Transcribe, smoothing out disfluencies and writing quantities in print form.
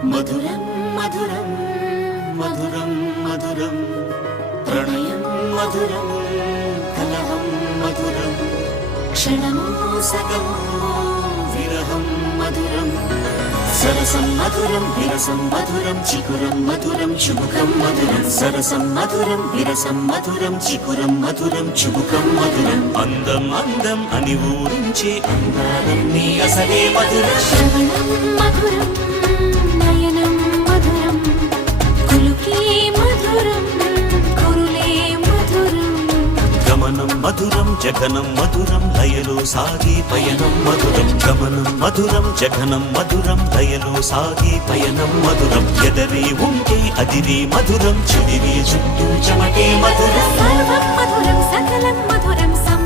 మధురం మధురం మధురం మధురం ప్రణయం మధురం కలహం మధురం క్షణమో సగమో విరహం మధురం సరసం మధురం విరసం మధురం చికురం మధురం చుబుకం మధురం సరసం మధురం విరసం మధురం చికురం మధురం చుబుకం మధురం అందం అందం అని ఊరించే అందాలన్నీ అసలే మధురం శ్రవణం మధురం నయనం మధురం కులుకే మధురం కురులే మధురం గమనం మధురం జగనం మధురం లయలో సాగే పయనం మధురం గమనం మధురం జగనం మధురం లయలో సాగే పయనం మధురం ఎదరే ఉంటే అదిరే మధురం చెదిరే చుట్టూ చెమటే మధురం సర్వం మధురం సకలం మధురం